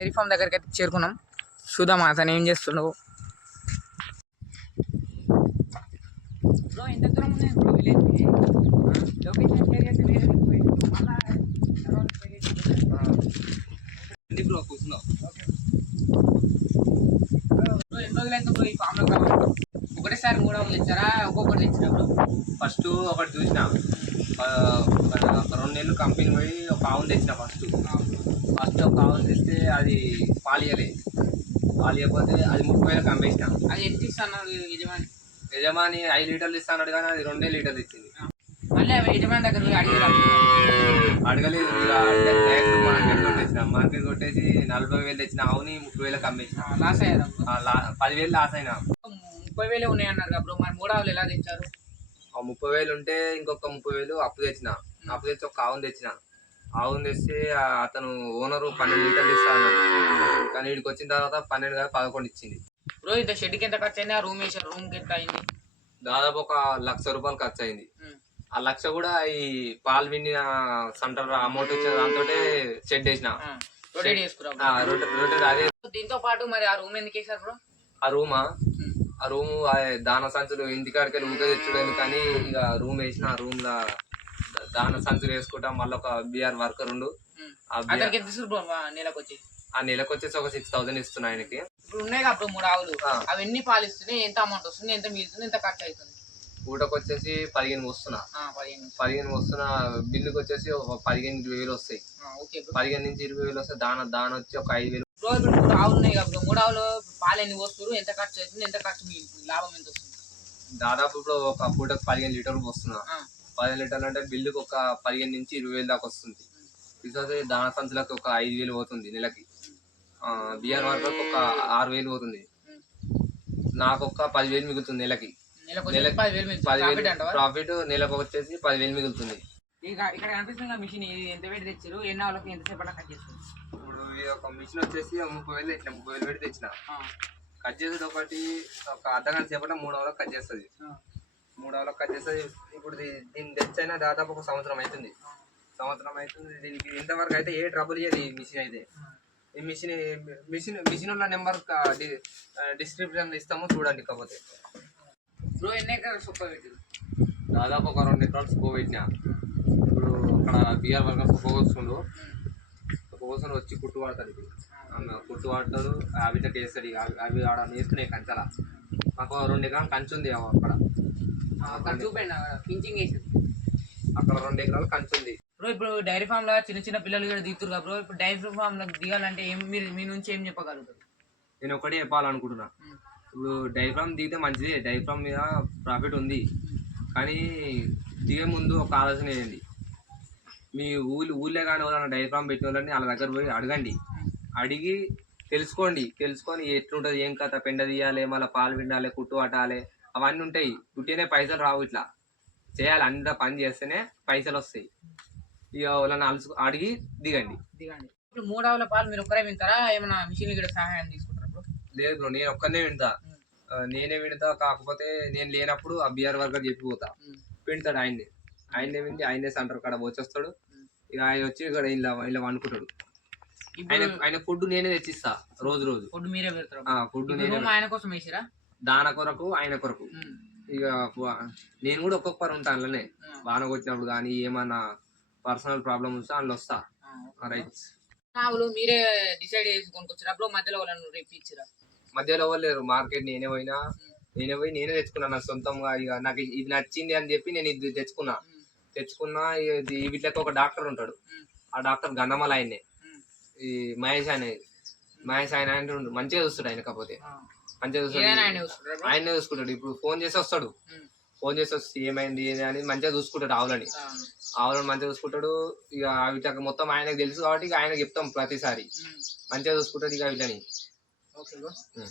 Dairy farm దగ్గరికి అయితే చేరుకున్నాం. చూద్దాం అతను ఏం చేస్తున్నావు ఒకటేసారి మూడు ఇచ్చారా? ఒక్కొక్కటి బ్రో? ఫస్ట్ ఒకటి చూసిన. రెండు నెలలు కంపెనీ పోయి ఒక ఆవును తెచ్చిన ఫస్ట్ ఫస్ట్ ఆవును తెస్తే అది పాలియలే. పాలియకపోతే అది ముప్పై వేలకు అమ్మేసిన. అది ఎంత ఇస్తున్నారు యజమాని? యజమాని ఐదు లీటర్లు ఇస్తాడు కానీ అది రెండే లీటర్లు ఇచ్చింది. మళ్ళీ యజమాని దగ్గర అడగలేదు మార్కెట్ కొట్టేసి నలభై వేలు తెచ్చిన ఆవుని ముప్పై వేలకు అమ్మేసిన. లాస్ అయ్యారా పదివేలు లాస్ అయినా. ముప్పై వేలే ఉన్నాయి అన్నారు బ్రో మరి మూడు ఆవులు ఎలా తెచ్చారు? ఆ ముప్పై వేలు ఉంటే ఇంకొక ముప్పై వేలు అప్పు తెచ్చిన. అప్పు తెచ్చి ఒక ఆవును తెచ్చిన. ఆవును తెస్తే అతను ఓనరు పన్నెండు లీటర్లు ఇస్తా అన్నాడు. కానీ వీడికి వచ్చిన తర్వాత పన్నెండు కాదు పదకొండు ఇచ్చింది. బ్రో ఇంత షెడ్కి ఎంత ఖర్చు అయింది? ఆ రూమ్ వేసారు రూమ్కి ఎంత అయింది? దాదాపు ఒక లక్ష రూపాయలు ఖర్చు అయింది. ఆ లక్ష కూడా ఈ పాలు విండిన సెంటర్ అమౌంట్ వచ్చిన దాంతో రొటేట్ చేసుకురా రొట్టె రొట్టె అదే. దీంతో పాటు మరి ఆ రూమ్ ఎందుకు వేసారు బ్రో? ఆ రూమా ఆ? రూమ్ దాన సంచులు ఇంటికాడికి వెళ్ళి ఊకే తెచ్చుడేది కానీ ఇక రూమ్ వేసిన ఆ రూమ్ లా దాన సంచులు వేసుకుంటా. మళ్ళీ ఒక బీఆర్ వర్కర్ ఉండు. ఆ నెలకు వచ్చి ఆ నెలకు వచ్చేసి ఒక సిక్స్ థౌసండ్ ఇస్తున్నా ఆయనకి. ఇప్పుడు ఉన్నాయి బ్రో మూడు ఆవులు. ఆ. అవి ఎన్ని పాలు ఇస్తున్నాయి ఎంత అమౌంట్ వస్తుంది? ఎంత మిగులుతుంది? ఎంత ఖర్చు అవుతుంది? పూటకు వచ్చేసి పదిహేను వస్తున్నా. పదిహేను. వస్తున్న బిల్లుకి వచ్చేసి పదిహేను ఇరవై వేలు వస్తాయి. పదిహేను నుంచి ఇరవై వేలు వస్తాయి దాన దాన వచ్చి ఒక ఐదు వేలు. మూడు ఆవులు ఉన్నాయి బ్రో. మూడు ఆవులు పాలు ఎన్ని వస్తారు ఎంత ఖర్చు అవుతుంది? ఎంత ఖర్చు మిగులుతుంది? లాభం ఎంత వస్తుంది? దాదాపు ఇప్పుడు ఒక పూటకు పదిహేను లీటర్లు వస్తున్నా పదిహేను లీటర్లు అంటే బిల్లుకి ఒక పదిహేను నుంచి ఇరవై వేలు దాకా వస్తుంది. తీసుకొస్తే దాన సంచులకు ఒక ఐదు వేలు పోతుంది నెలకి. బిఆర్ వర్కర్కి ఒక ఆరు వేలు పోతుంది. నాకు ఒక పదివేలు మిగులుతుంది నెలకి. నెలకు పదివేలు ప్రాఫిట్ నెలకు వచ్చేసి పదివేలు మిగులుతుంది. ఇక ఇక్కడ కనిపిస్తుంది మిషన్ ఎంత తెచ్చారు ఎన్ని ఎంతసేపు అలా కట్ చేస్తారు ఇప్పుడు ఈ ఒక మిషన్ వచ్చేసి ముప్పై వేలు తెచ్చిన ముప్పై వేలు పెట్టి తెచ్చిన. కట్ చేసేది ఒకటి ఒక అర్ధ గంట సేపట్లో మూడు అవర్లకు కట్ చేస్తుంది. ఆ, మూడు అవర్లకు కట్ చేస్తుంది ఇప్పుడు దీన్ని తెచ్చైనా దాదాపు ఒక సంవత్సరం అవుతుంది సంవత్సరం అవుతుంది దీనికి ఇంతవరకు అయితే ఏ ట్రబుల్ ఇయ్యదు ఈ మిషన్ అయితే. ఈ మిషన్ మిషన్ మిషన్ ఉన్న నెంబర్ డిస్క్రిప్షన్ ఇస్తాము చూడండి కాకపోతే బ్రో ఎన్ని ఎకరాలు సొప్ప దాదాపు ఒక రెండు ఎకరాలు స్కో పెట్టిన. ఇప్పుడు అక్కడ బిఆర్ కుప్ప కోసుకుండు కుప్ప కోసుకొని వచ్చి కుట్టు వాడతాడు ఇప్పుడు. ఆమె కుట్టు వాడతాడు అవి వేస్తాడు అవి ఆడ నేర్చుకునే కంచాల. మాకు రెండు ఎకరాలు కంచి ఉంది అక్కడ. చూపండి అక్కడ పించింగ్ వేసారు. అక్కడ రెండు ఎకరాలు కంచి ఉంది. బ్రో ఇప్పుడు డైరీ ఫామ్లో చిన్న చిన్న పిల్లలు కూడా దిగుతారు కదా బ్రో ఇప్పుడు డైరీ ఫామ్లో దిగాలంటే ఏం మీరు మీ నుంచి ఏం చెప్పగలుగుతారు? నేను ఒకటే చెప్పాలనుకుంటున్నా. ఇప్పుడు డైఫ్రామ్ దిగితే మంచిదే డైఫ్రామ్ మీద ప్రాఫిట్ ఉంది. కానీ దిగే ముందు ఒక ఆలోచన చేయండి మీ ఊళ్ళు ఊళ్ళే కానీ ఎవరైనా డైఫ్రామ్ పెట్టిన వాళ్ళని వాళ్ళ దగ్గర పోయి అడగండి. అడిగి తెలుసుకోండి. తెలుసుకొని ఎట్లుంటుంది ఏం కథ పెండ తీయాలి మళ్ళీ పాలు పిండాలి కుట్టు పట్టాలి అవన్నీ ఉంటాయి. పుట్టినే పైసలు రావు ఇట్లా. చేయాలి అంత పని చేస్తేనే పైసలు వస్తాయి. ఇక వాళ్ళని అలుసు అడిగి దిగండి. దిగండి. ఇప్పుడు మూడు ఆవుల పాలు మీరు ఒక్కరే వింటారా? ఏమైనా మిషన్ కూడా సహాయం తీసుకుంటారా బ్రో? లేదు బ్రో నేను ఒక్కనే వింటా. నేనే వింటా కాకపోతే నేను లేనప్పుడు ఆ బిఆర్ వర్కర్ చెప్పిపోతా. వింటాడు ఆయన్ని. ఆయన్నే విండి ఆయనే సెంటర్ కాడ వచ్చేస్తాడు ఇక ఆయన వచ్చి ఇక్కడ ఇలా ఇలా వండుకుంటాడు. ఆయన ఆయన ఫుడ్ నేనే తెచ్చిస్తా రోజు రోజు. ఫుడ్ మీరే పెడతారు ఆ ఫుడ్ ఆయన కోసం వేసిరా? దాన కొరకు ఆయన కొరకు. ఇక నేను కూడా ఒక్కొక్కరు ఉంటాను అందులోనే. వాన కొట్టినప్పుడు కానీ ఏమన్నా పర్సనల్ ప్రాబ్లమ్ వస్తే అందులో వస్తా. రైట్. ఆవులు మీరే డిసైడ్ చేసి మధ్యలో వాళ్ళని రేపు ఇచ్చిరా? మధ్యలో లేరు. మార్కెట్ నేనే పోయినా. నేనే పోయి నేనే తెచ్చుకున్నా నా సొంతంగా. ఇక నాకు ఇది నచ్చింది అని చెప్పి నేను ఇది తెచ్చుకున్నా. తెచ్చుకున్నా ఇది వీటికి ఒక డాక్టర్ ఉంటాడు. ఆ డాక్టర్ గన్నమల ఆయన్నే. ఈ మహేష్ ఆయన. మహేష్ ఆయన ఆయన. మంచిగా చూస్తాడు ఆయన కాకపోతే. మంచిగా చూస్తాడు ఆయనే చూసుకుంటాడు ఇప్పుడు? ఫోన్ చేసి వస్తాడు. ఫోన్ చేసి వస్తే ఏమైంది ఏది అని మంచిగా చూసుకుంటాడు ఆవులని. ఆవులను మంచిగా చూసుకుంటాడు. ఇక వీటికి మొత్తం ఆయనకు తెలుసు కాబట్టి ఇక ఆయనకు చెప్తాం ప్రతిసారి. మంచిగా చూసుకుంటాడు ఇక ఉమ్.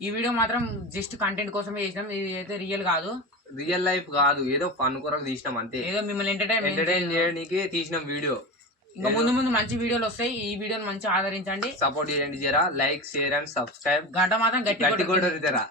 ఈ వీడియో మాత్రం జస్ట్ కంటెంట్ కోసమే చేసినాం. ఇది అయితే రియల్ కాదు. రియల్ లైఫ్ కాదు. ఏదో ఫన్ కొరకు తీసినాం అంతే. ఏదో మిమ్మల్ని ఎంటర్టైన్ ఎంటర్టైన్ చేయడానికి తీసినాం వీడియో. ఇంకా ముందు ముందు మంచి వీడియోలు వస్తాయి. ఈ వీడియోని మంచిగా ఆదరించండి. సపోర్ట్ చేయండి జరా. లైక్ షేర్ అండ్ సబ్స్క్రైబ్ గంట మాత్రం గట్టి గట్టి కూడా జరా.